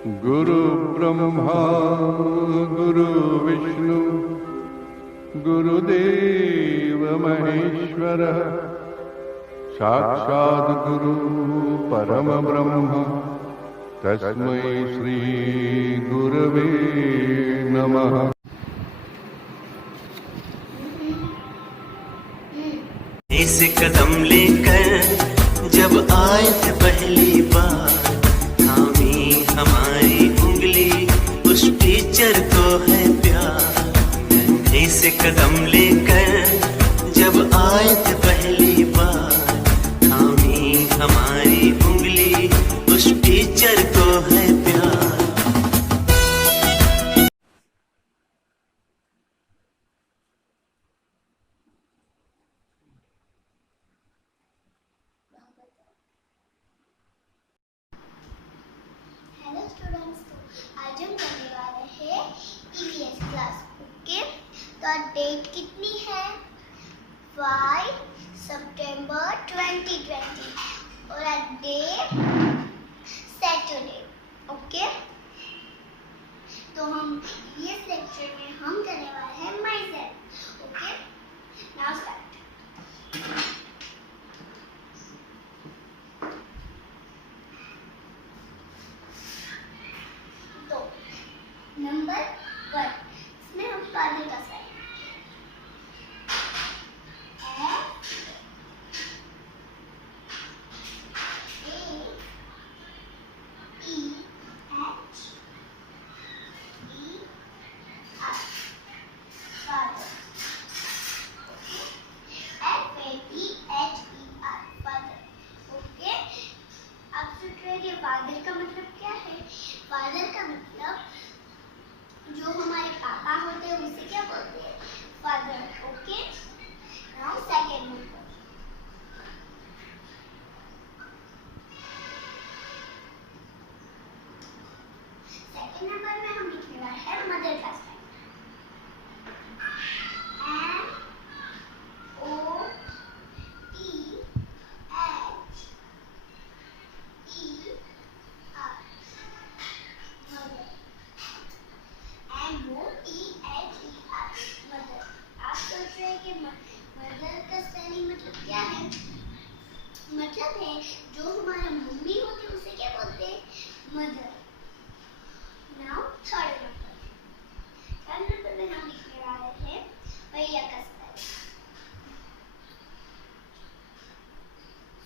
गुरु ब्रह्मा गुरु विष्णु गुरुदेव महेश्वर साक्षात् गुरु परम ब्रह्म तस्मै श्री गुरवे नमः। ऐसे कदम लेकर जब आए थे पहली बार, थामी हमारी उंगली उस टीचर को है प्यार। ऐसे कदम लेकर जब आए थे पहली बार, थामी हमारी उंगली उस टीचर को है प्यार। हेलो स्टूडेंट्स, तो आज हम करने वाले हैं ईवीएस क्लास। ओके, तो डेट कितनी है? 5 सितंबर 2020 और आज डे सैटरडे। ओके, तो हम इस लेक्चर में हम करने वाले हैं my self. Okay, now start. Number 1, इसमें हम फादर का साइन फादर का मतलब क्या है? फादर का मतलब जो हमारे पापा होते हैं उसे क्या बोलते हैं? Father. Okay, now second number. Second number में हम लिखने वाले हैं मदर का साइन मदर का स्पेलिंग मतलब क्या है? मतलब है जो हमारा मम्मी होती है उसे क्या बोलते हैं? मदर। नाउ थर्ड नंबर में हम लिखने वाले हैं भैया का स्पेलिंग,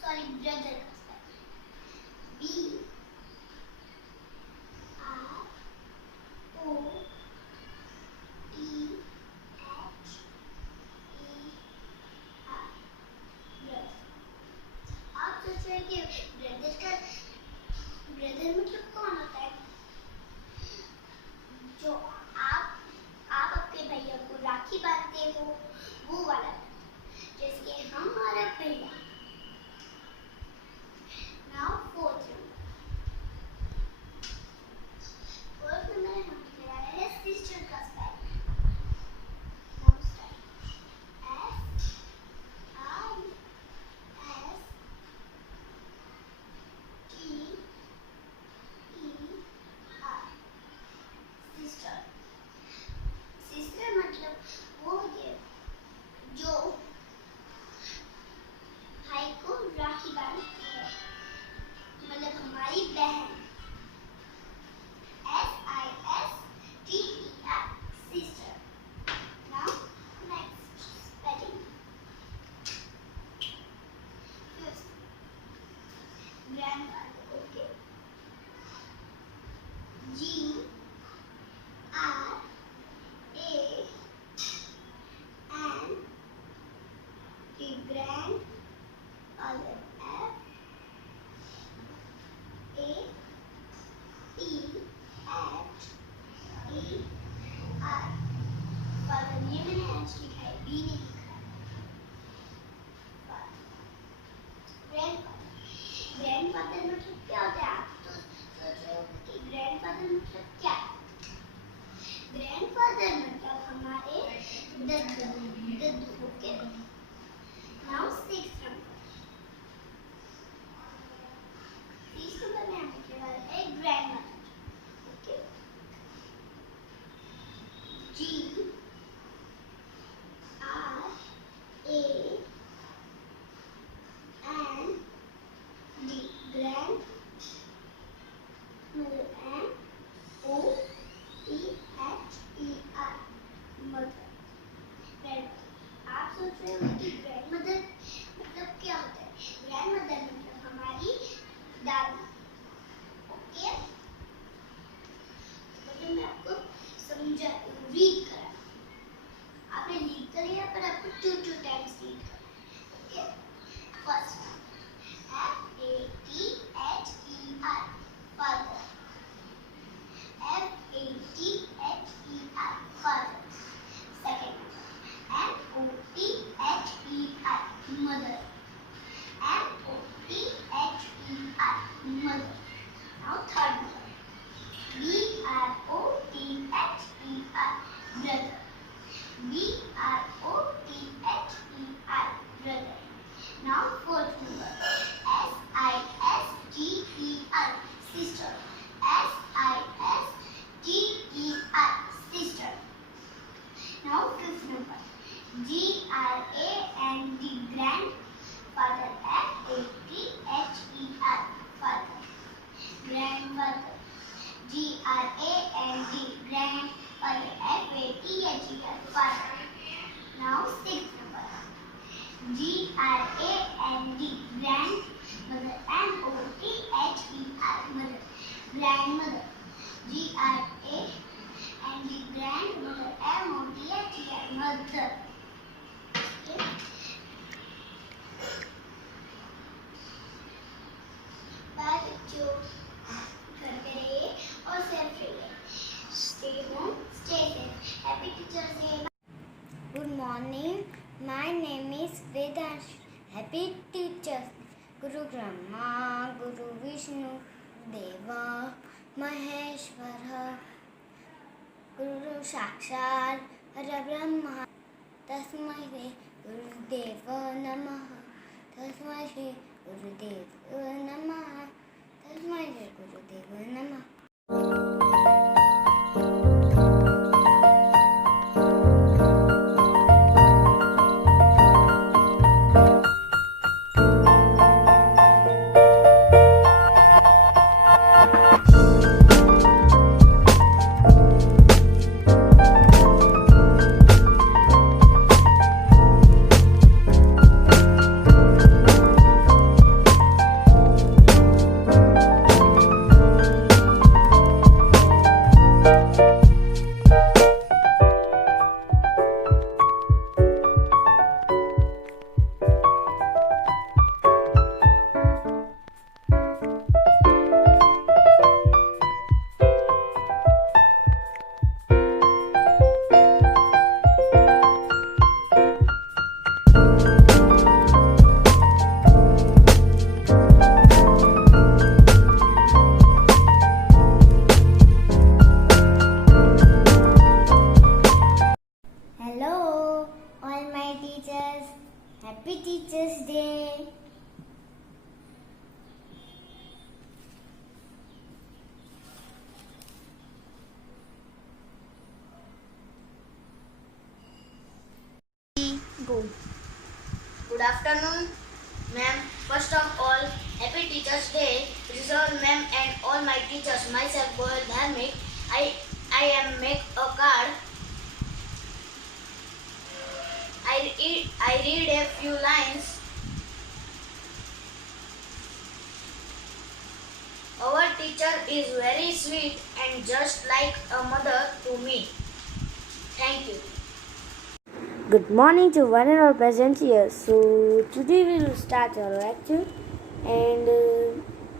सॉरी ब्रदर का स्पेलिंग BROTHER। आप सोच रहे हैं कि ब्रदर मतलब कौन होता है? जो आप अपने भैया को राखी बांधते हो, वो वाला। जैसे हमारा भैया। नाउ फोर्थ नंबर हम लिखने वाले हैं सिस्टर का spelling. Now start. Sister. Sister मतलब वो होती है जो भाई को राखी बांधती है, मतलब हमारी बहन। SISTER, sister. Now next spelling. Fifth, grandfather. Okay, GRAND grandfather। FATHER। Father ये मैंने H लिखा है, B नहीं लिखा है। ग्रैंडफादर मतलब क्या होता है? आप तो सोच रहे हो कि ग्रैंडफादर मतलब क्या है? ग्रैंडफादर मतलब हमारे दद्दू। ओके, नाउ सिक्स्थ नंबर में हम लिखने वाले हैं grandmother. Vedansh. Happy teachers. Guru Brahma, Guru Vishnu, Deva, Maheshwara. Guru Sakshat, Parabrahma. Tasmai Shri Gurudeva Namah. Tasmai Shri Gurudeva Namah. Tasmai Shri Gurudeva Namah. Hello, all my teachers. Happy Teachers Day. Go. Good afternoon, ma'am. First of all, Happy Teachers Day. Resolve, ma'am, and all my teachers. Myself, Goel Dharmik. I am make a card. I read a few lines. Our teacher is very sweet and just like a mother to me. Thank you. Good morning to one and all present here. So today we will start our lecture, and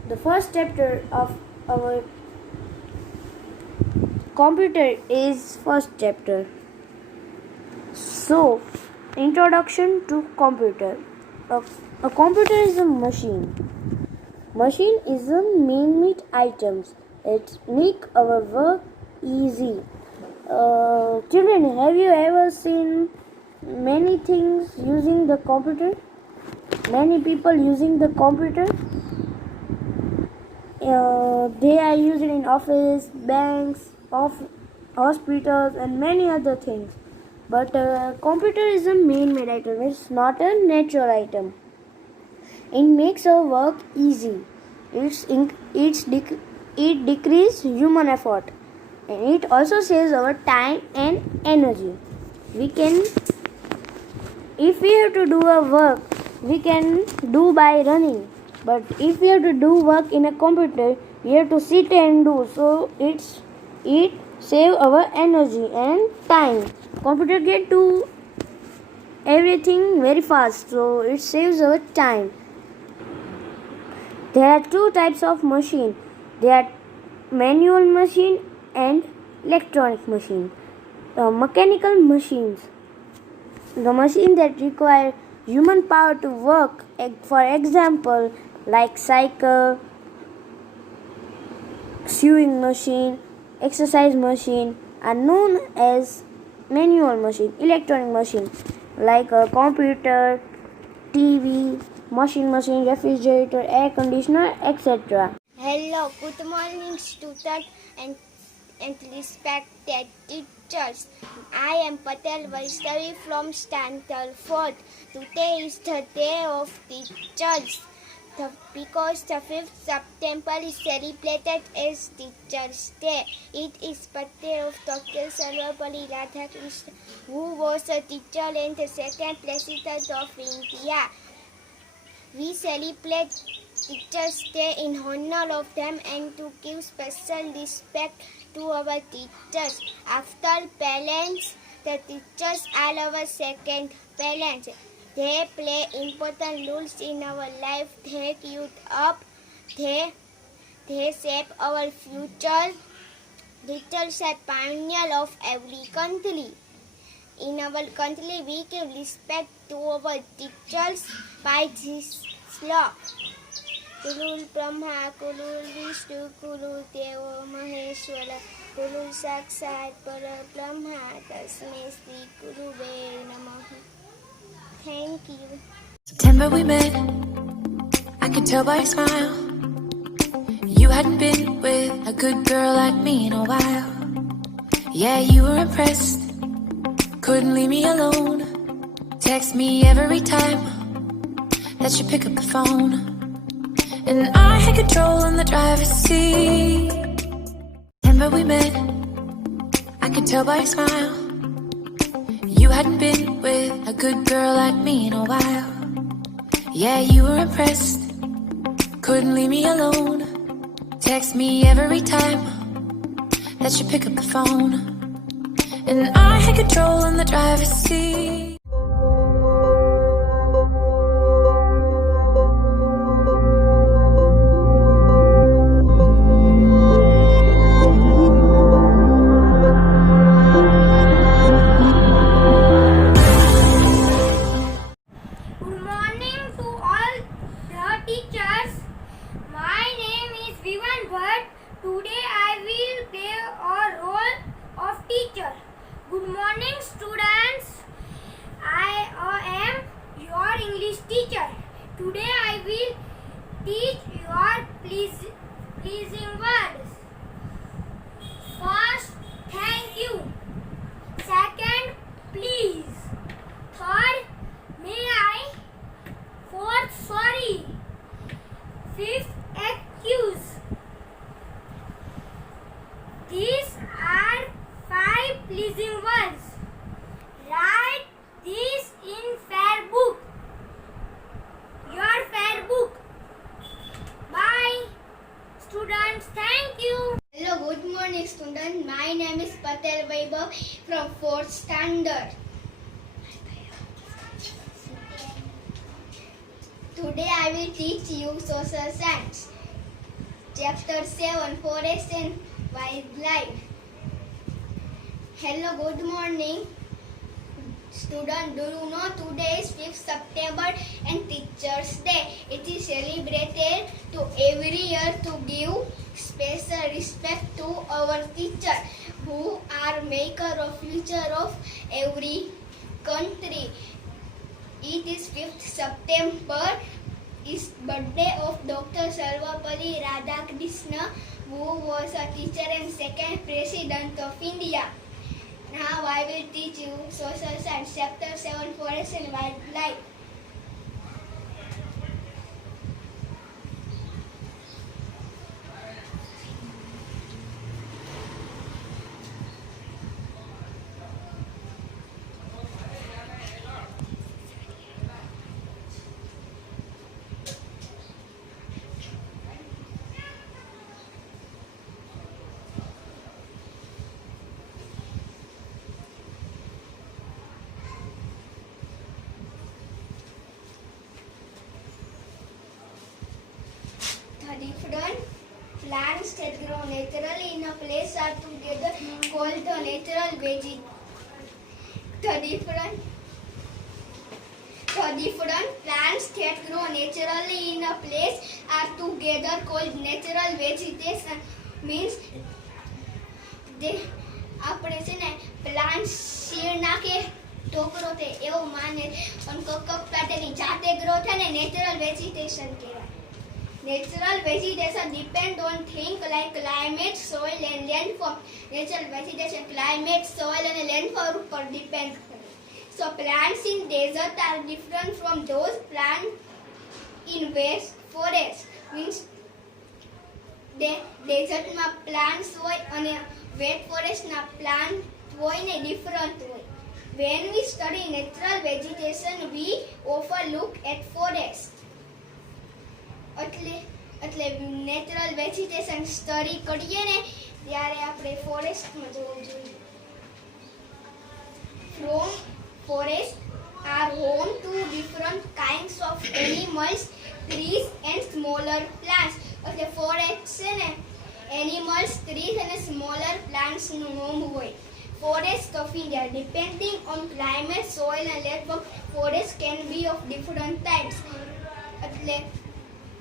the first chapter of our computer is first chapter. So, introduction to computer. A computer is a machine. Machine is a man-made items. It make our work easy. Children, have you ever seen many things using the computer? Many people using the computer. They are used in office, banks, hospitals, and many other things. But computer is a man-made item. It's not a natural item. It makes our work easy. It decreases human effort, and it also saves our time and energy. If we have to do a work, we can do by running. But if we have to do work in a computer, we have to sit and do. So it save our energy and time. Computer can do everything very fast, so it saves our time. There are two types of machine. There are manual machine and electronic machine. Mechanical machines, the machine that require human power to work, for example, like cycle, sewing machine, exercise machine, are known as manual machine. Electronic machine like a computer, TV, washing machine, refrigerator, air conditioner, etc. Hello, good morning, students and respected teachers. I am Patel Vaishnavi from Standard 4th. Today is the day of teachers. Because the 5th September is celebrated as Teachers' Day. It is birthday of Dr. Sarvapalli Radhakrishnan, who was a teacher and the second president of India. We celebrate Teachers' Day in honor of them and to give special respect to our teachers. After parents, the teachers are our second parents. They play important roles in our life. They youth up. They shape our future. Teachers are pioneers of every country. In our country, we give respect to our teachers by this law. Kulul Brahma, Kulul Vishnu, Kulul Deva Maheshwara, Kulul Sakshat Para Brahma, Tasmai Shri Guruve Namaha. Thank you. September we met, I could tell by your smile. You hadn't been with a good girl like me in a while. Yeah, you were impressed, couldn't leave me alone. Text me every time that you pick up the phone. And I had control in the driver's seat. September we met, I could tell by your smile. You hadn't been with a good girl like me in a while. Yeah, you were impressed, couldn't leave me alone. Text me every time that you pick up the phone. And I had control in the driver's seat. Good morning to all the teachers. My name is Vivan Bhatt. Today I will play a role of teacher. Good morning, students. I am your English teacher. Today I will teach your pleasing words. First, thank you. Second, please. Third, may I? Fourth, sorry. Fifth, excuse. These are 5 pleasing words. Write this in fair book. Your fair book. Bye. Students, thank you. Hello, good morning, students. My name is Patel Vaibhav from 4th standard. Today I will teach you social science. Chapter 7, Forest and Wildlife. Hello, good morning. Student, do you know today is 5th September and Teachers Day? It is celebrated to every year to give special respect to our teacher who are maker of future of every country. It is 5th September is birthday of Dr. Sarvapalli Radhakrishna, who was a teacher and second president of India. Now I will teach you social science, chapter 7, Forest and Wildlife. The different plants that grow naturally in a place are together called the natural veggie. The different plants that grow naturally in a place are together called natural vegetation. Means they આપણે છે ને plant seed નાખે તો grow થાય એવું માને પણ કોક plant એની જાતે ગ્રો થાય ને નેચરલ વેજીટેશન કહેવાય. Natural vegetation depend on things like climate, soil and landform. Natural vegetation climate, soil and landform ઉપર depend કરે. So plants in desert are different from those plants in wet forest. Means desert માં plants હોય અને wet forest ના plant હોય ને different હોય. When we study natural vegetation, we often look at forest. એટલે નેચરલ વેજીટેશન સ્ટડી કરીએ ને ત્યારે આપણે ફોરેસ્ટમાં જવું જોઈએ. From forest are home to different kinds of animals, trees and smaller plants. એટલે ફોરેસ્ટ છે ને એનિમલ્સ, ટ્રીઝ અને સ્મોલર પ્લાન્ટ્સનું હોમ હોય. forests of India. Depending on climate, soil and landform, forests can be of different types. એટલે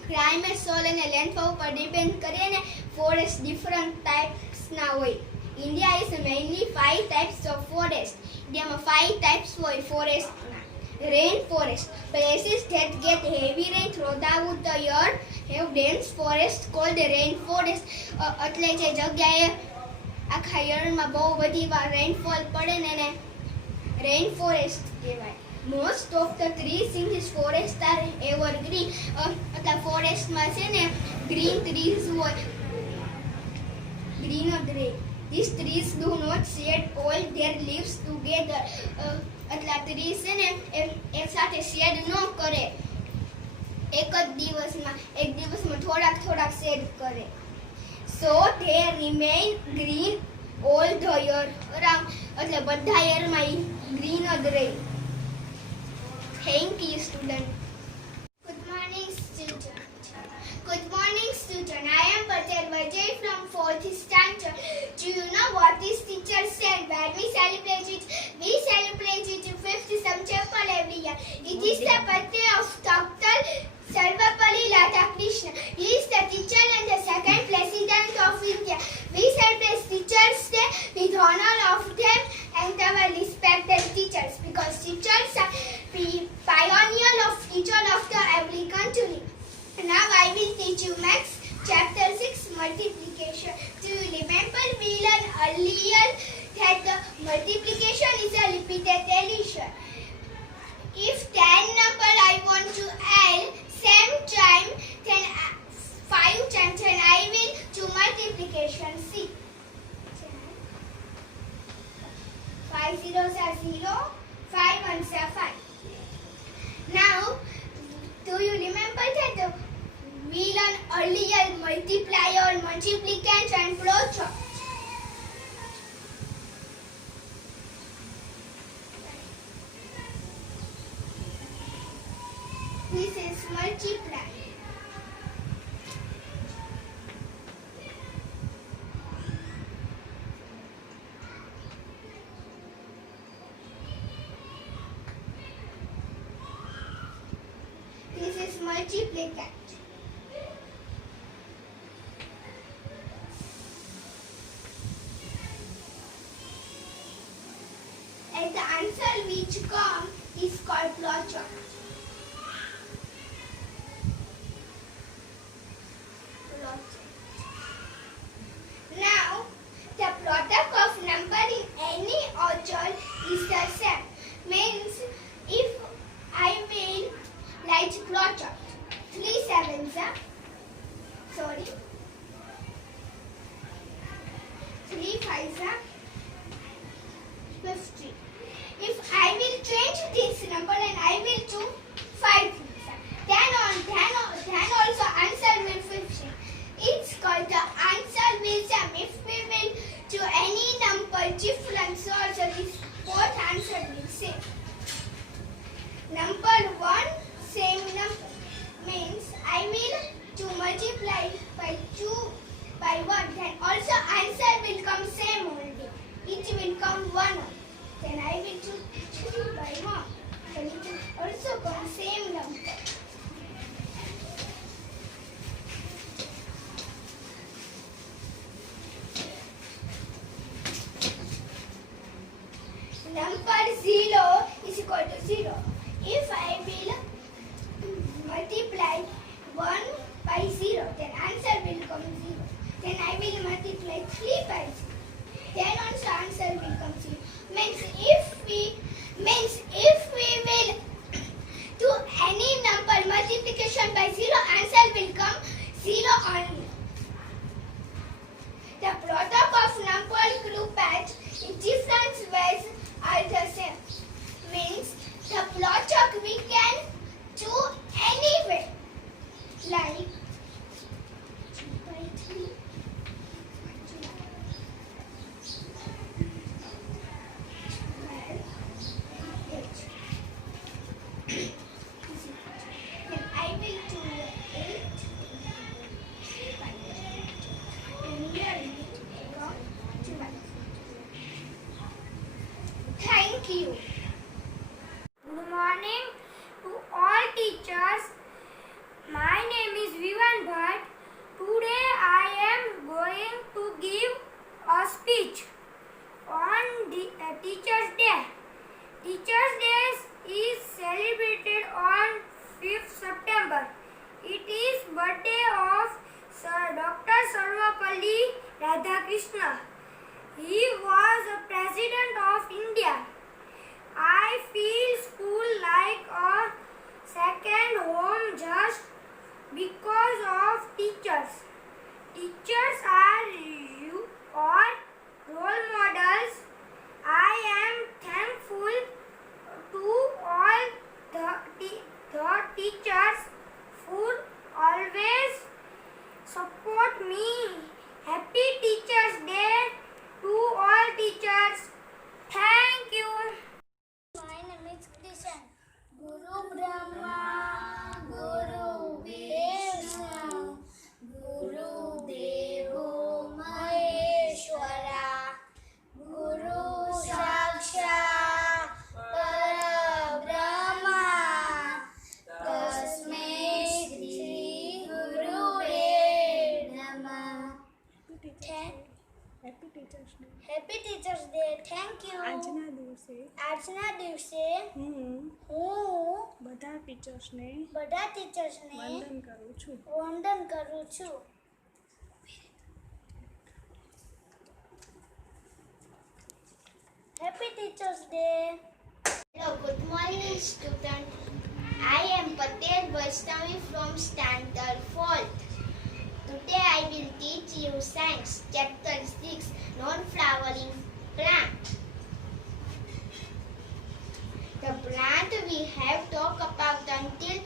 climate સોલ અને landform પર depend કરે ને ફોરેસ્ટ ડિફરન્ટ ટાઈપ્સના હોય. India is mainly 5 types of forest. ઇન્ડિયામાં 5 types હોય ફોરેસ્ટના. Rain forest, places that get heavy rain throughout the year have dense forest called rain forest. એટલે જે જગ્યાએ આખા યરમાં બહુ બધી વાર રેનફોલ પડે ને એને રેન ફોરેસ્ટ કહેવાય. Most of the trees in this forest are evergreen. એટલે ફોરેસ્ટમાં છે ને ગ્રીન ટ્રીઝ હોય, greenery. These trees do not shed all their leaves together. એટલે ટ્રીઝ છે ને એક સાથે શેડ ન કરે, એક દિવસમાં થોડાક શેડ કરે. So they remain green all the year around. એટલે બધા યરમાં ગ્રીન જ રહે. Thank you, student. Good morning, student. Good morning, student. I am Patel Vijay from 4th standard. Do you know what this teacher said? Where we celebrate it? We celebrate it 5th September every year. It is the birthday of Dr. Sarvapalli Radhakrishna. He is the teacher and the second president of India. We celebrate Teachers' Day with honor of them and our respected teachers, because teachers are pioneer of teacher of the every country. Now I will teach you Maths chapter 6 multiplication. Do you remember we learned earlier that the multiplication is a repeated addition? If 10 number I want to add same time, then 5 times, then I will do multiplication. See, 5 zeros are 0, 5 ones are 5. Now, do you remember that we learned earlier multiplier, multiplicand and flowchart? This is multiply. This is multiplicand. And the answer which comes is called flowchart. Now, the product of number in any order is the same. Means, if I will write flowchart, 3 sevens are, 3 fives are 50. If I will change this number and I will do 5 things, then also answer will 50. It's called the answer will sum. If we will do any number different, so also this both answer will same. Number 1, same number, means I will to multiply by 2 by 1, then also answer will come same only. It will come 1 only. Then I will do 2 by 1, then it will also come same number. Number 0 is equal to 0. If I will multiply 1 by 0, then answer will come 0. Then I will multiply 3 by 0. Then also answer will come 0. Means if we will do any number multiplication by 0, answer will come 0 only. The product of number group at different ways are the same. Means the product a speech on the Teachers' Day. Teachers' Day is celebrated on 5th September. It is birthday of Sir Dr. Sarvapalli Radhakrishna. He was a president of India. I feel school like a second home just because of teachers. Teachers are role models. I am thankful to all the teachers who always support me. Happy Teachers' Day to all teachers. Thank you. My name is Krishan. Guru Brahma, Guru Vishnu, Guru Devo Maheshwara, Guru Sakshat Parabrahma, Tasmai Shri Guruve Namah. Happy Teachers Day. Thank you. આજના દિવસે હું બધા ટીચર્સને વંદન કરું છું. Happy Teachers Day. Hello, good morning student. I am Patel Vaishnavi from Standard 4th. Today I will teach you Science Chapter 6 Non-Flowering Plant. The plant we have talked about until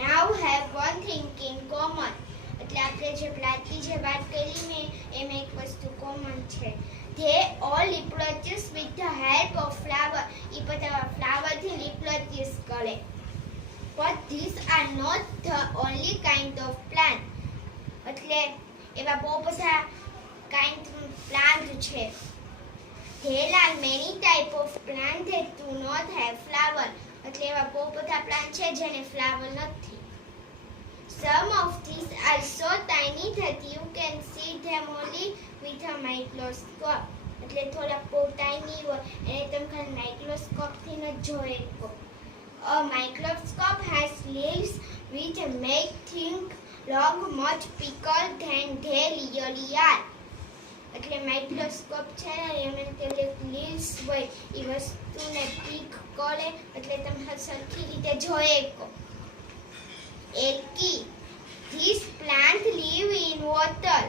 now have one thing in common. એટલે આપણે જે પ્લાન્ટની જે વાત કરી ને એમાં એક વસ્તુ કોમન છે. They all reproduce with the help of flower. એ બધા ફ્લાવરથી reproduce કરે. But these are not the only kind of plant. એટલે એવા બહુ બધા kind plant છે. There are many type of plants that do not have flower. એટલે એવા બહુ બધા plant છે જેને flower નથી. Some of these are so tiny that you can see them only with a microscope. એટલે થોડા બહુ tiny હોય એને તમે ખાલી microscope થી ન જોઈ શકો. A microscope has leaves which make things look much bigger than they really are. એટલે માઇક્રોસ્કોપ છે ને એમાં તે લીવ્સ હોય એ વસ્તુને પીક કરે એટલે તમે સરખી રીતે જોઈ શકો. એલ્કી These plants live in water.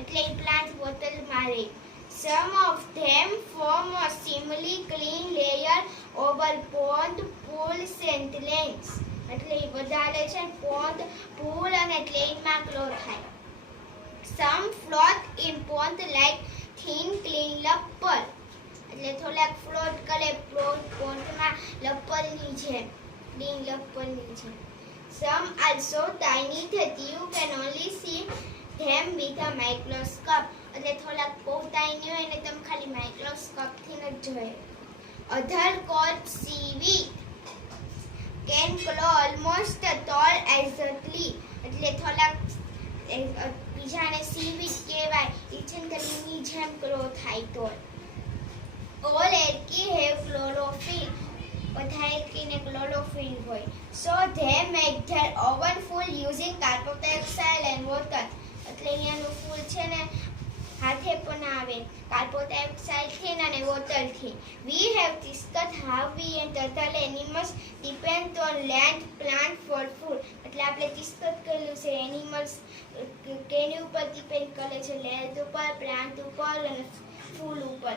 એટલે એ પ્લાન્ટ વોટરમાં રહે. Some of them form a similarly clean layer over pond, pools and lanes. એટલે એ વધારે છે pond, pool અને laneમાં ગ્રો થાય. Some float in pond like thin clean lupper. એટલે થોડાક ફ્લોટ કરે પોન્ડમાં લપરની જેમ ક્લીન લપરની જેમ. Some are so tiny that you can only see them with a microscope. એટલે થોડાક બહુ tiny હોય ને તમે ખાલી માઇક્રોસ્કોપથી ન જોઈ. Other called seaweed can grow almost tall as a tree. એટલે થોડાક બીજાને seaweed કહેવાય. એ છે ને તરીની જેમ ગ્રો થાય તો. All algae have chlorophyll. બધા algae chlorophyll હોય. So they make their own food using carbon dioxide and water. એટલે અહીંયાનું ફૂલ છે ને હાથે બનાવે કાર્બન ડાયોક્સાઇડથી અને વોટરથી. We have discussed how we and other animals depend on land, plant for food. એટલે આપણે ડિસ્કસ કરેલું છે એનિમલ્સ કેની ઉપર ડિપેન્ડ કરે છે, લેન્ડ ઉપર, પ્લાન્ટ ઉપર અને ફૂલ ઉપર.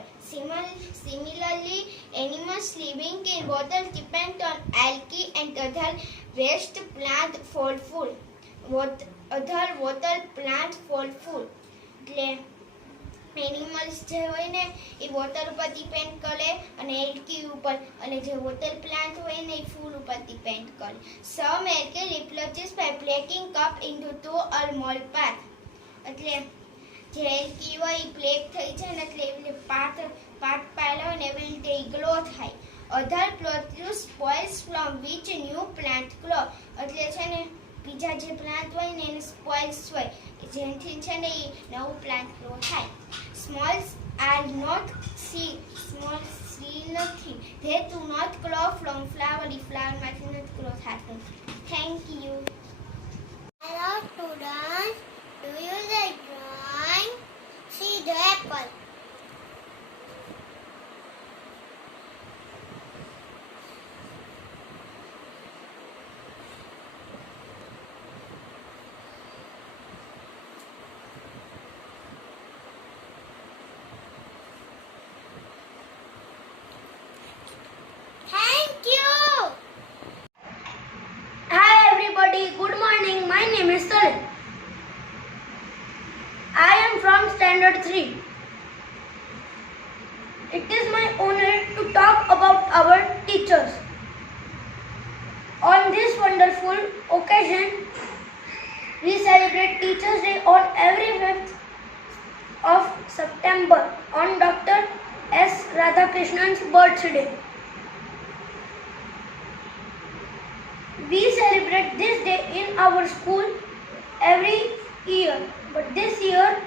Similarly, animals living in water depend on algae and other waste plant for food. Other water plant for food. એટલે એનિમલ્સ જે હોય ને એ વોટર ઉપર ડિપેન્ડ કરે અને એલ્ગી ઉપર, અને જે વોટર પ્લાન્ટ હોય ને એ ફૂડ ઉપર ડિપેન્ડ કરે. Some algae reproduce by breaking up into two or more parts. એટલે જે એલ્ગી હોય એ બ્રેક થઈ જાય ને એટલે એવી પાર્ટ પાડ્યા હોય ને એવી રીતે એ ગ્રો થાય. Other produce spoils from which new plant grow. એટલે છે ને બીજા જે પ્લાન્ટ હોય ને એને સ્પોઇલ્સ હોય જેનાથી છે ને એ નવું પ્લાન્ટ ગ્રો થાય. Small and not see small see nothing. They do not grow from flowery flower magnet growth happen. Thank you. Hello students, do you like drawing? See the apple. Thank you. Hi everybody, good morning. My name is Salil. I am from Standard 3. It is my honor to talk about our teachers. On this wonderful occasion, we celebrate Teachers' Day on every 5th of September on Dr. S. Radhakrishnan's birthday. We celebrate this day in our school every year, but this year,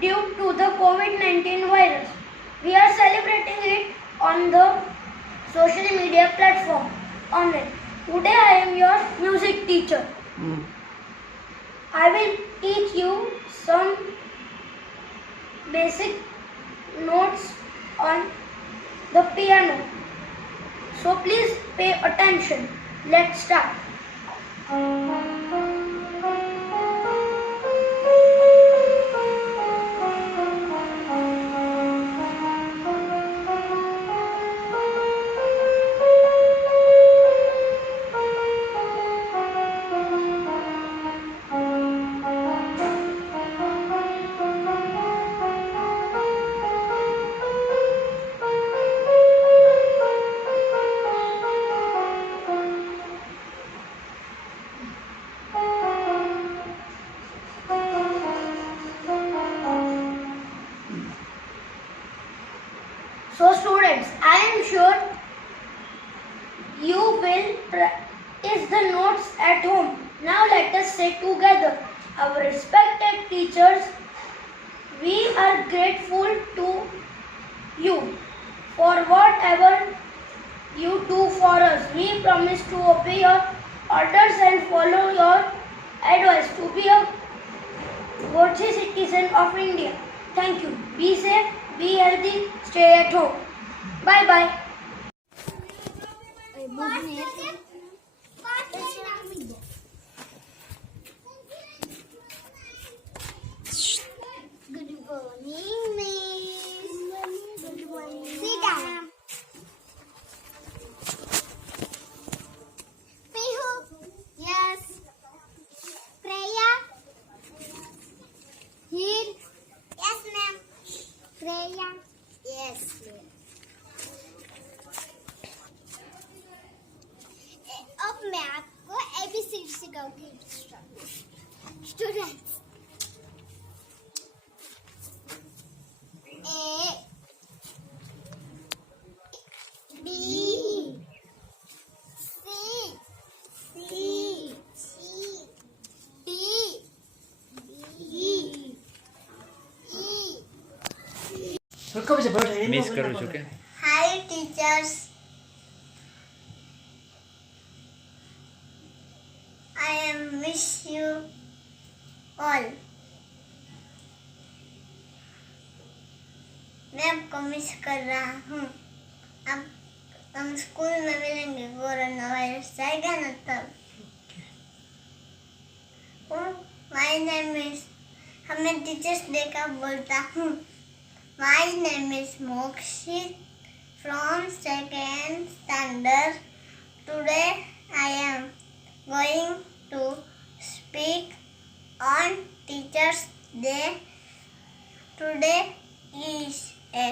due to the COVID-19 virus, we are celebrating it on the social media platform online. Today I am your music teacher. I will teach you some basic notes on the piano. So please pay attention. Let's start. So students, I am sure you will practice the notes at home. Now let us say together, our respected teachers, we are grateful to you for whatever you do for us. We promise to obey your orders and follow your advice to be a worthy citizen of India. Thank you. Be safe, be healthy, stay at home. Bye bye. Good morning, miss. Good morning. Sit down. Pihu. Yes. Freya. Here. Yes, ma'am. Freya. Yes, ma'am. अब मैं आपको ABCD सिखाऊंगी students A B C D E miss કરું છું કે Hi teachers, I am miss you all. मैं आपको miss कर रहा हूँ. अब हम स्कूल में मिलेंगे. कोरोना वायरस जाएगा ना तब. माय नेम इज हमें टीचर्स डे का बोलता हूँ. My name is Mokshit from second standard. Today I am going to speak on Teachers Day. Today is a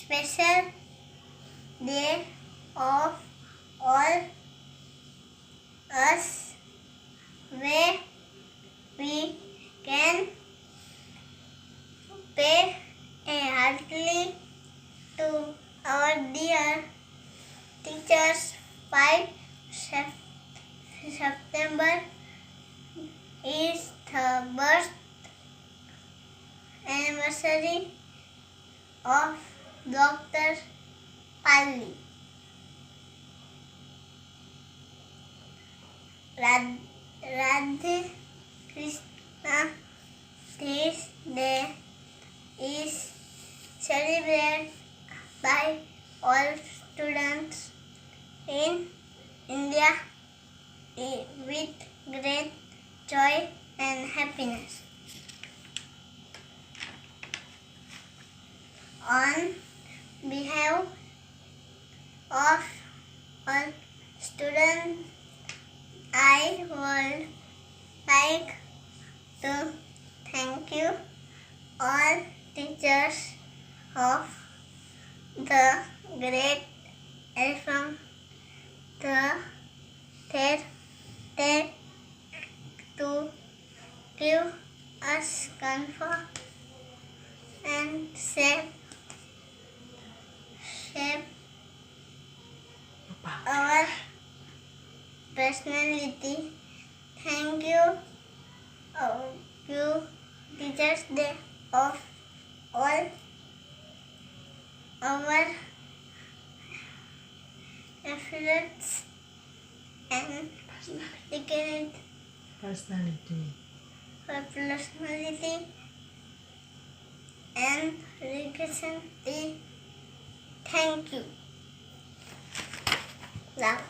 special day of all us where we can pay a heartily to our dear teachers. 5 September is the birth anniversary of Dr. Pali. Radhe Krishna this day is celebrated by all students in India with great joy and happiness. On behalf of all students, I would like to thank you all teachers of the grade 11 that take to give us comfort and shape our personality. Thank you, Teachers Day of all our efforts and Personality. personality and recognition. Thank you. Love.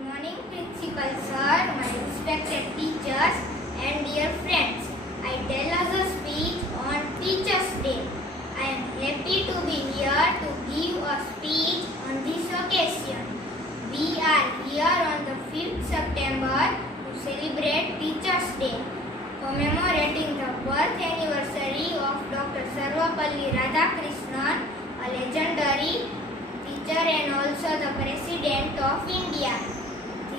Good morning, Principal Sir, my respected teachers, and dear friends. I tell us a speech on Teachers' Day. I am happy to be here to give a speech on this occasion. We are here on the 5th September to celebrate Teachers' Day, commemorating the birth anniversary of Dr. Sarvapalli Radhakrishnan, a legendary teacher and also the President of India.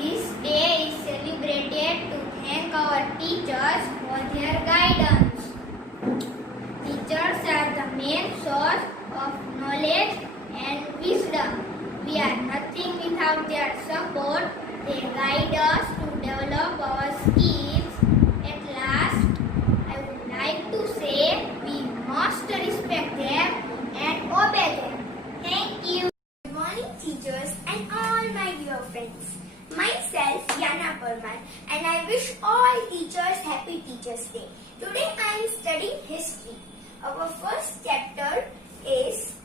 This day is celebrated to thank our teachers for their guidance. Teachers are the main source of knowledge and wisdom. We are nothing without their support. They guide us to develop our skills. At last, I would like to say we must respect them and obey them. Thank you. Good morning, teachers and all my dear friends. Myself, Yana Parmar, and I wish all teachers happy Teachers' Day. Today I am studying history. Our first chapter is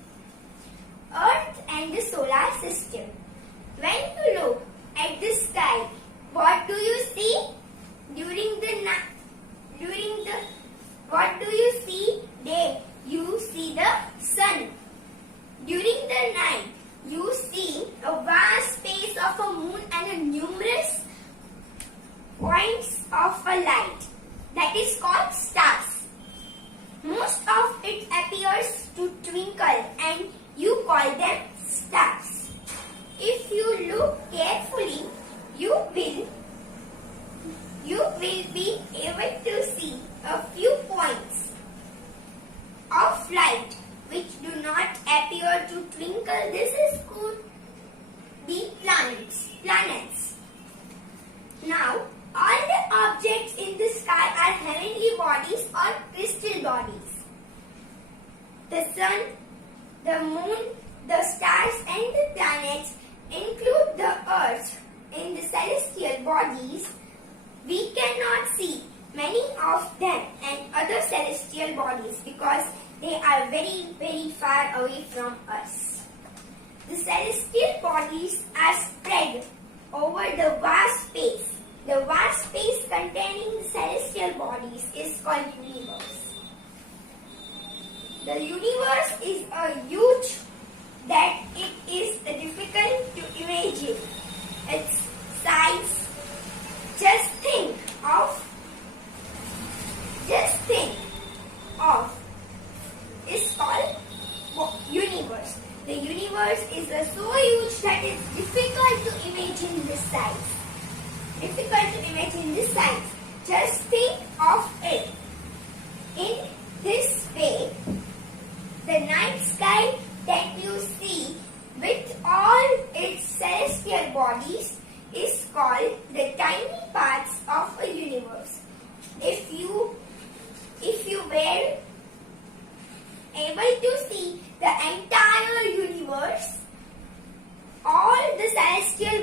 Earth and the Solar System. When you look at the sky, what do you see? What do you see? Day, you see the sun. During the night, you see a vast space of a moon and a numerous points of a light that is called stars. Most of it appears to twinkle and you call them stars. If you look carefully, you will be able to see a few points of light which do not appear to twinkle. This is called the planets. Now, all the objects in the sky are heavenly bodies or crystal bodies. The sun, the moon, The stars and the planets include the Earth in the celestial bodies. We cannot see many of them and other celestial bodies because they are very, very far away from us. The celestial bodies are spread over the vast space. The vast space containing the celestial bodies is called universe. The universe is a huge that it is difficult to imagine its size. Just think of is called universe. The universe is so huge that it's difficult to imagine this size. Just think of it. In this way, the night sky that you see with all its celestial bodies is called the tiny parts of a universe. If you were able to see the entire universe, all the celestial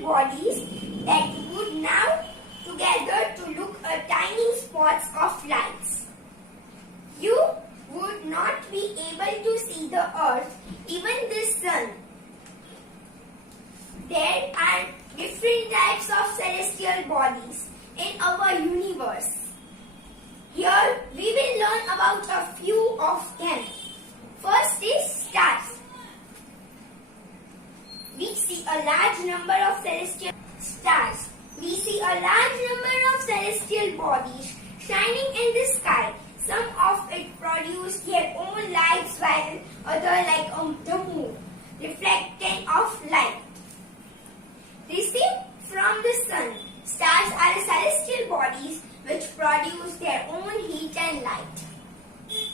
bodies that would now together to look at tiny spots of lights. You would not be able to see the earth, even the sun. There are different types of celestial bodies in our universe. Here we will learn about a few of them. First is stars. We see a large number of celestial stars. We see a large number of celestial bodies shining in the sky. Some of it produce their own lights while other like the moon, reflecting off light received from the sun. Stars are celestial bodies which produce their own heat and light.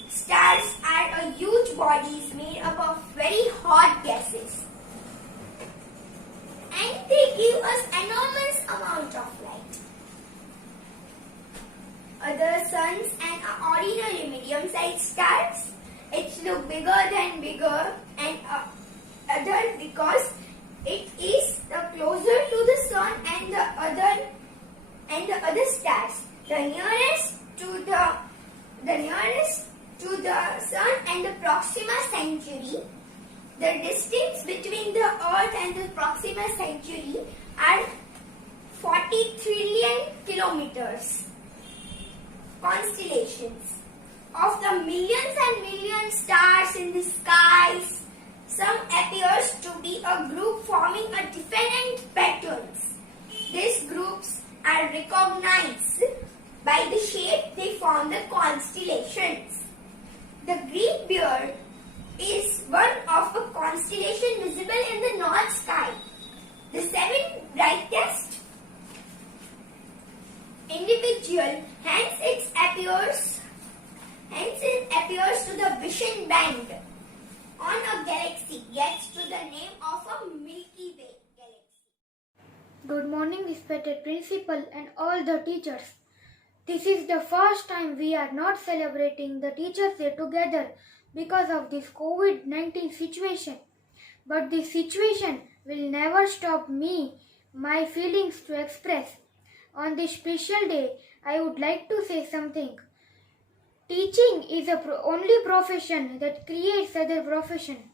Stars are huge bodies made up of very hot gases, and they give us enormous amount of light. Other suns and ordinary medium-sized stars, it look bigger than bigger and other because it is closer to the sun and the other stars. The nearest to the sun and the Proxima Centauri. The distance between the Earth and the Proxima Centauri are 40 trillion kilometers. Constellations. Of the millions and millions stars in the skies, some appears to be a group forming a different patterns. These groups are recognized by the shape they form the constellations. The Great Bear is one of a constellation visible in the north sky. The seven brightest individual, hence it appears to the vision band on a galaxy gets to the name of a Milky Way galaxy. Good morning, respected principal and all the teachers. This is the first time we are not celebrating the Teachers' Day together because of this COVID-19 situation. But this situation will never stop my feelings to express. On this special day, I would like to say something. Teaching is the only profession that creates other profession.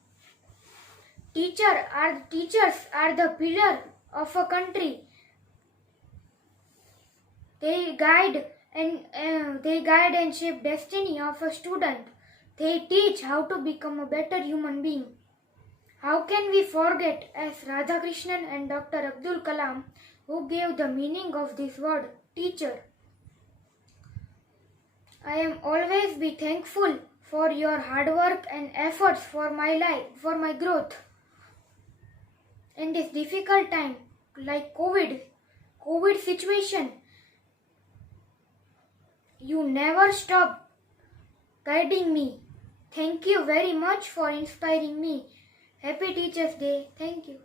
Teachers are the pillar of a country. They guide and shape destiny of a student. They teach how to become a better human being. How can we forget S. Radhakrishnan and Dr. Abdul Kalam, who gave the meaning of this word, teacher? I am always be thankful for your hard work and efforts for my life, for my growth. In this difficult time, like COVID situation, you never stop guiding me. Thank you very much for inspiring me. Happy Teachers' Day. Thank you.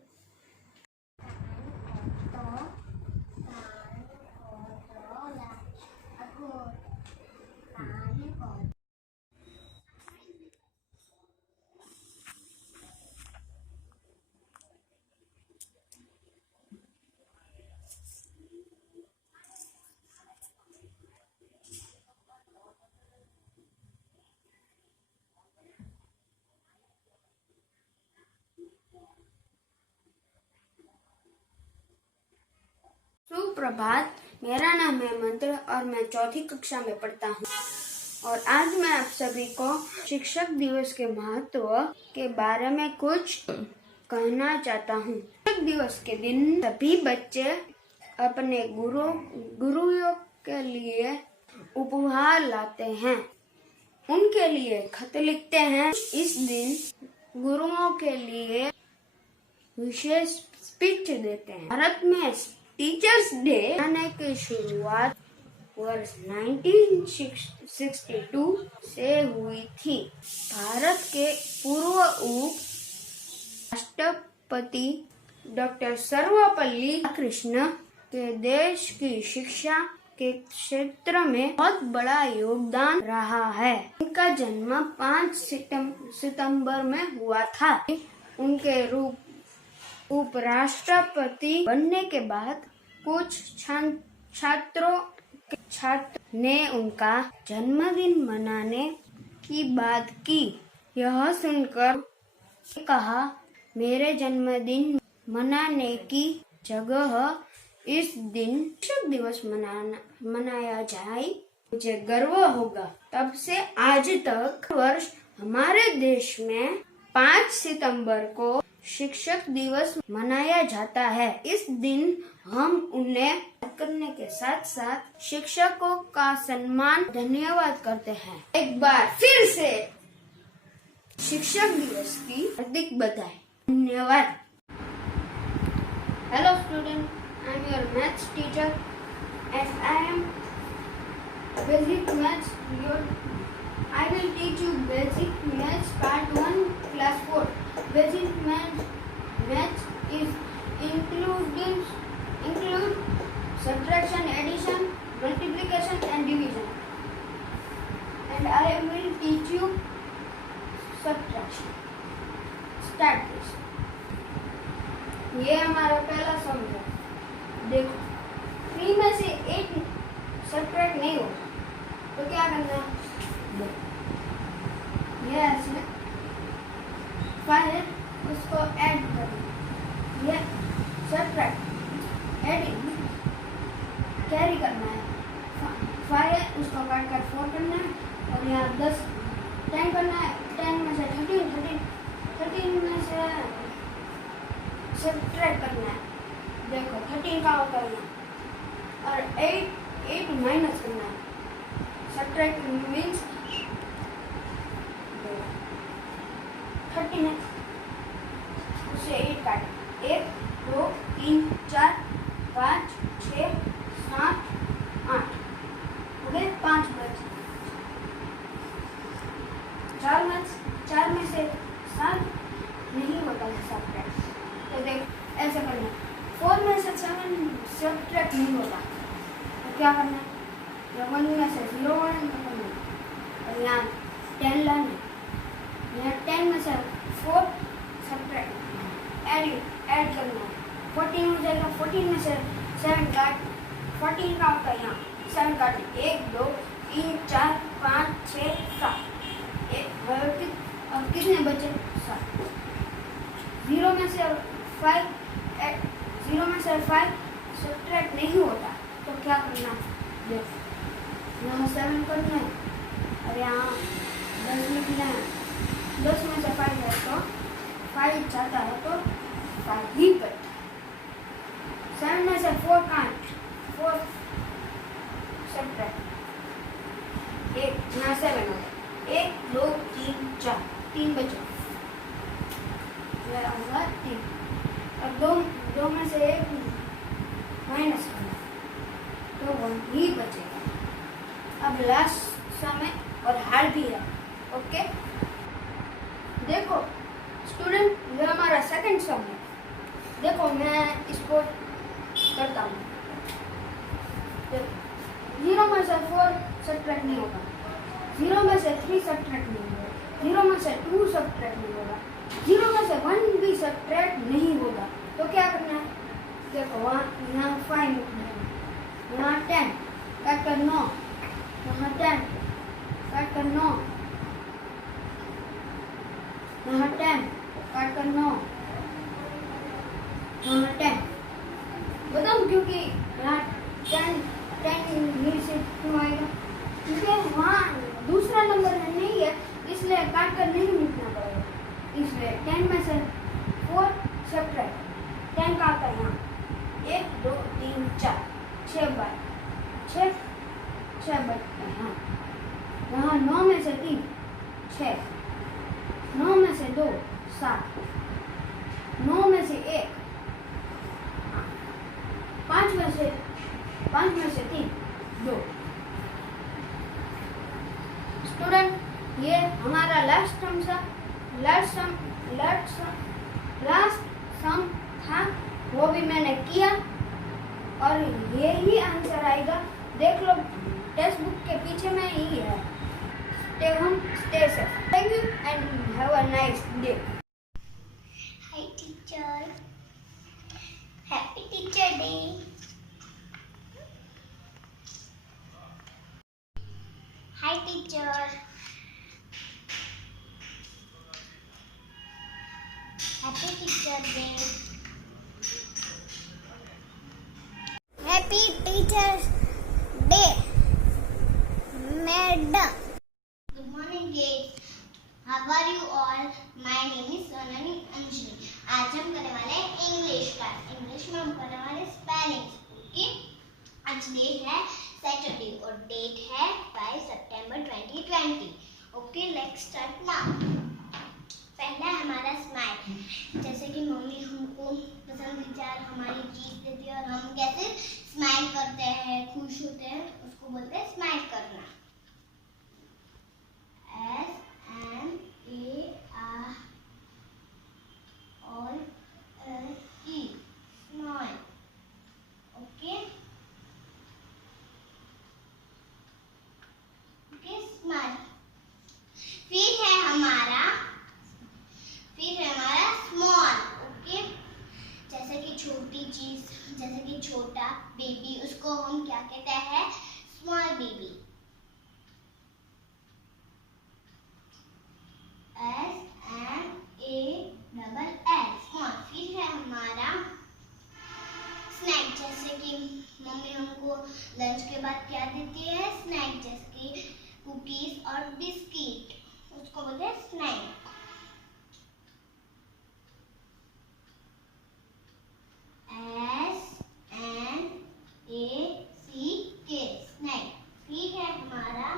सुप्रभात। मेरा नाम है मंत्र और मैं 4ठी कक्षा में पढ़ता हूँ और आज मैं आप सभी को शिक्षक दिवस के महत्व के बारे में कुछ कहना चाहता हूँ। शिक्षक दिवस के दिन सभी बच्चे अपने गुरुओं के लिए उपहार लाते हैं, उनके लिए खत लिखते हैं। इस दिन गुरुओं के लिए विशेष स्पीच देते हैं। भारत में टीचर्स डे मनाने की शुरुआत वर्ष 1962 से हुई थी। भारत के पूर्व उप राष्ट्रपति डॉक्टर सर्वपल्ली राधाकृष्णन के देश की शिक्षा के क्षेत्र में बहुत बड़ा योगदान रहा है। उनका जन्म 5 सितंबर में हुआ था। उनके उपराष्ट्रपति बनने के बाद कुछ छात्र ने उनका जन्मदिन मनाने की बात की। यह सुनकर कहा, मेरे जन्मदिन मनाने की जगह इस दिन शिक्षक दिवस मनाया जाए, मुझे गर्व होगा। तब से आज तक वर्ष हमारे देश में 5 सितंबर को शिक्षक दिवस मनाया जाता है। इस दिन हम उन्हें याद करने के साथ साथ शिक्षकों का सम्मान धन्यवाद करते हैं। एक बार फिर से शिक्षक दिवस की हार्दिक बधाई। धन्यवाद। Hello student, I am your maths teacher. As I am basic maths, I will teach you basic maths part 1 class 4. Basic maths is include subtraction, addition, multiplication and division. And I will teach you subtraction. Start this. ये हमारा पहला सम है। देखो 3 में से 8 subtract नहीं होगा, तो क्या करना है? ये ऐसे 5 है, उसको ऐड करना। ये सब्ट्रैक्ट एडिंग कैरी करना है। 5 है, उसको काट कर 4 करना है और यहाँ 10 करना है। 10 में से 13 में से सब्ट्रैक्ट करना है। देखो 13 का आउट करना और 8 माइनस करना है। सब्ट्रैक्ट मीन्स 13 है, उससे 8 काट। 1 2 3 4 5 6 7 8 हो गए 5 बचे। 4 में से 7 नहीं होता है सब्ट्रैक्ट, तो देख ऐसे करना है। 4 में से 7 सब्ट्रैक्ट नहीं होता, तो क्या करना है? 1 में से 0 करना है और यहाँ 10 लाना है। यहाँ 10 में से 4 सब्ट्रैक्ट ऐड करना है। 14 हो जाएगा। 14 में से 7 काट। 14 का होता है यहाँ 7 काट। 1 2 3 4 5 6 7 और कितने बचे? 7। 0 में से 5 सब्ट्रैक्ट नहीं होता, तो क्या करना है? यहाँ 7 करना है और यहाँ 10 लिखना है। 10 में से 5 है तो 5 जाता है, तो 5 ही करता है। 7 में से 4 काट। 4 सब्ट्रैक्ट 1, यहाँ 7 हो गया। 1 2 3 4 3 बचा। यह होगा 3 और 2 में से 1 माइनस करना, तो 1 ही बचेगा। अब लास्ट समय और हार भी है। ओके, देखो स्टूडेंट, ये हमारा सेकंड सम है। देखो मैं इसको करता हूँ। 0 में से 4 सब्ट्रैक्ट नहीं होगा। 0 में से 3 सब्ट्रैक्ट नहीं होगा। 0 में से 2 सब्ट्रैक्ट नहीं होगा। 0 में से 1 भी सब्ट्रैक्ट नहीं होगा, तो क्या करना है? देखो यहाँ 5 लिखना है, यहाँ 10 काट कर 9, यहाँ 10 काट कर 9, यहाँ 10 काट कर 9, यहाँ 10 बताऊँ क्योंकि यहाँ में से 3 6, 9 में से 2 7, 9 में से 1 5 में से 3 2। स्टूडेंट, ये हमारा लास्ट सम था, वो भी मैंने किया और यही आंसर आएगा। देख लो, टेक्स्ट बुक के पीछे में ही है। Stay home, stay safe. Thank you and have a nice day. Hi teacher, happy teacher day. Hi teacher, happy teacher day. Happy teachers day madam. Good morning kids, how are you all? My name is Sonali Anjali. आज हम करने वाले हैं English का। English में हम करने वाले स्पेलिंग। ओके, आज डे है सैटरडे और डेट है 5 सितंबर 2020। Okay, let's start now. पहला हमारा स्माइल। जैसे कि मम्मी हमको पसंदीदा हमारी चीज देती है और हम कैसे स्माइल करते हैं, खुश होते हैं, उसको बोलते हैं स्माइल करना। SMAILE। स्माइल। Okay, smile. फिर है हमारा स्मॉल। ओके, जैसे कि छोटी चीज, जैसे कि छोटा बेबी, उसको हम क्या कहते हैं? Small baby. SMALL small. फिर है हमारा स्नैक। जैसे कि मम्मी हमको लंच के बाद क्या देती है? स्नैक, जैसे कि कुकीज और बिस्किट, उसको बोलते हैं स्नैक। SNACK snack. फिर है हमारा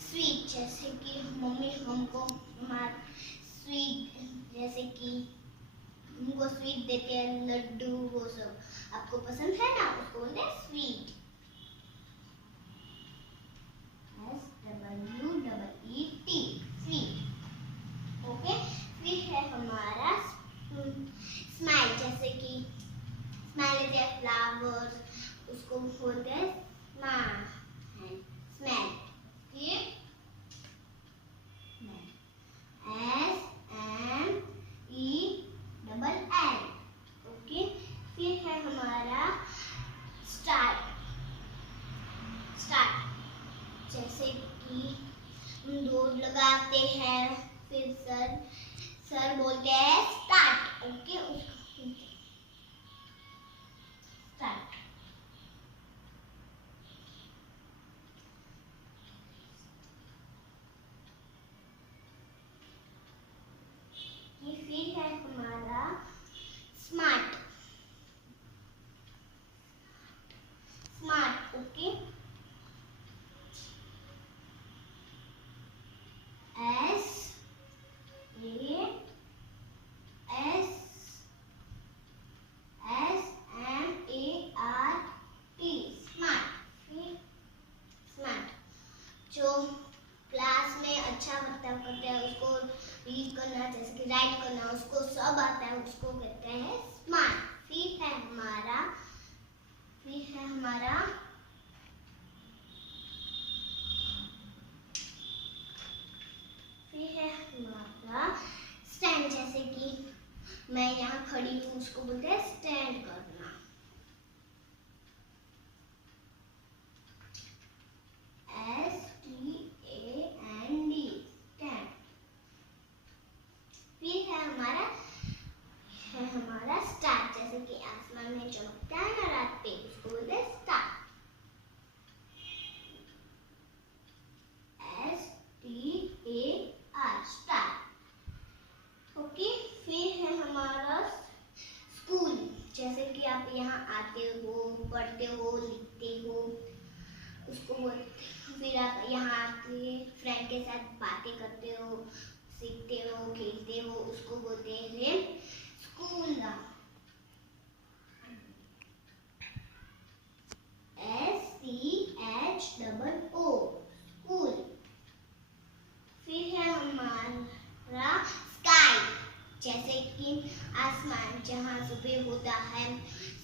स्वीट। जैसे कि मम्मी हमको स्वीट, जैसे कि हमको स्वीट देते हैं, लड्डू, वो सब आपको पसंद है ना, उसको बोलते हैं स्वीट। SWEET sweet. ओके, फिर है हमारा स्माइल। जैसे कि स्माइल इज ए फ्लावर्स, उसको बोलते हैं स्माइल। फिर SMELL। ओके, फिर है हमारा स्टार। जैसे कि हम दौड़ लगाते हैं, फिर सर बोलते हैं स्टार्ट। Okay, start. फिर है हमारा स्मार्ट। Okay, smart. जो क्लास में अच्छा बर्ताव करते हैं, उसको रीड करना, जैसे कि राइट करना, उसको सब आता है, उसको कहते हैं स्मार्ट। फिर है हमारा स्टैंड। जैसे कि मैं यहाँ खड़ी हूँ, उसको बोलते हैं स्टैंड करना। STAND stand. फिर है हमारा स्टार। जैसे कि आसमान में चमकता है ना रात पे, उसको बोलते हैं स्टार। STAR star. ओके, फिर है हमारा स्कूल। जैसे कि आप के साथ बातें करते हो, सीखते हो, खेलते हो, उसको बोलते हैं स्कूल। SCHOO school. फिर है हमारा स्काई, जैसे कि आसमान, जहाँ सुबह होता है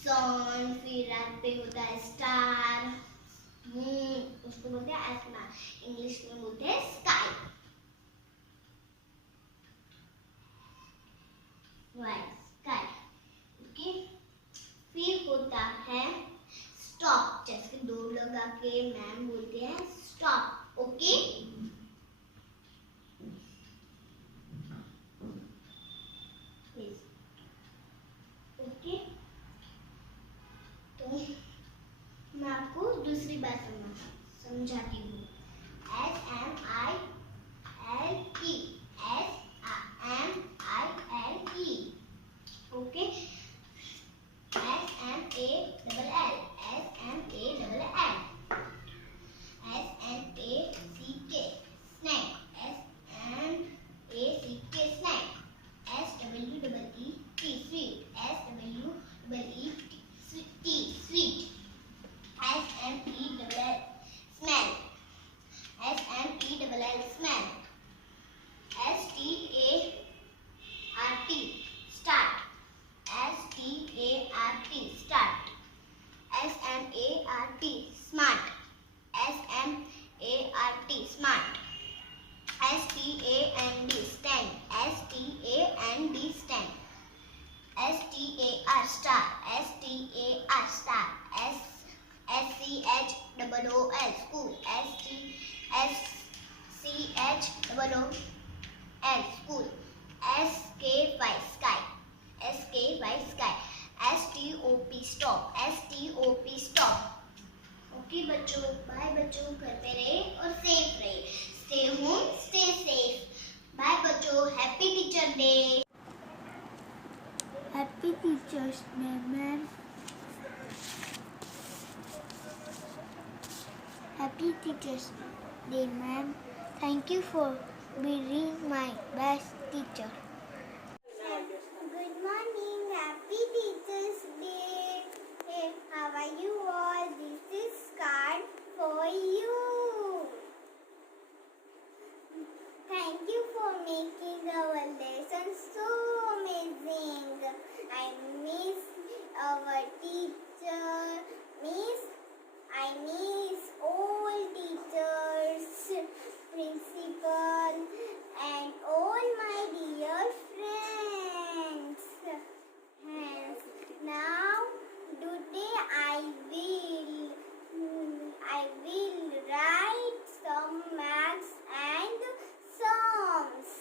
सन, फिर रात पे होता है स्टार, मून, उसको बोलते हैं आसमान, इंग्लिश में बोलते हैं स्काई। Sky, okay. फिर होता है स्टॉप, जैसे दौड़ लगा के मैम बोलते हैं स्टॉप, ओके। ओके, तो मैं आपको दूसरी बात समझाती हूँ। SMILE, SMILE, okay. SMALL, SNACK, snack, SNACK, snack, SWEET, sweet, SWEET, sweet, SMELL, smell, SMELL, smell, START, START, start, SMART, smart, SMART, smart, STAND, stand, STAND, stand, STAR, star, STAR, star, SCHOOL, school, SCHOOL, school, SKY, sky, SKY, sky, STOP, stop, STOP, stop। Okay बच्चों, bye बच्चों, घर पे रहे और safe रहे। Stay home, stay safe. Bye बच्चों, happy teacher day. Happy Teachers Day, ma'am. Happy Teachers Day, ma'am. Thank you for being my best teacher. Good morning, happy Teachers Day. Hey, how are you all? This is card for you. Thank you for making our lesson so amazing. I miss our teacher. I miss all teachers, principal, and all my dear friends. Now, today I will write some maths and songs.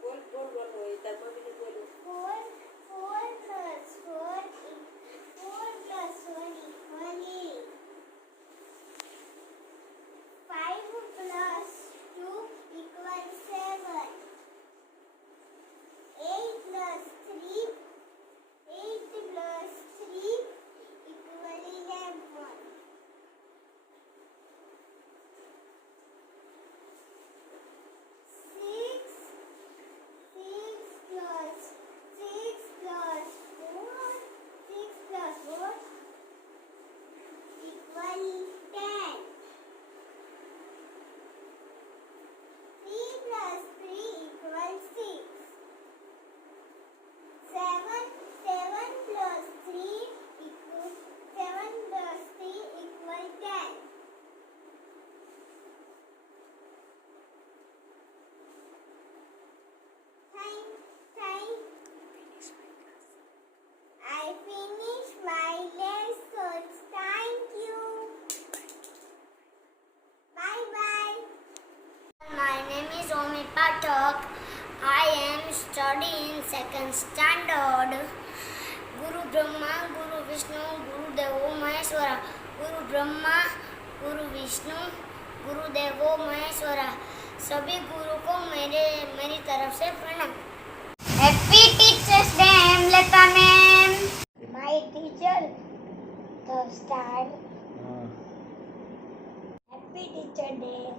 Four plus one equal 8. 5 plus 2 equals 7. 8 plus 3 equal 11. 6 plus 4 equal 10. 3 plus 3 equals 6. 7 plus 3 equals 10. I finished my lessons. Thank you. Bye bye. My name is Omi Pathak. I am studying second standard. Guru Brahma, Guru Vishnu, Guru Devo Maheshwara. Guru Brahma, Guru Vishnu, Guru Devo Maheshwara. सभी गुरु को मेरी तरफ से प्रणाम। Happy teachers day. Shweta ma'am. My teacher, the star. Happy Teacher Day.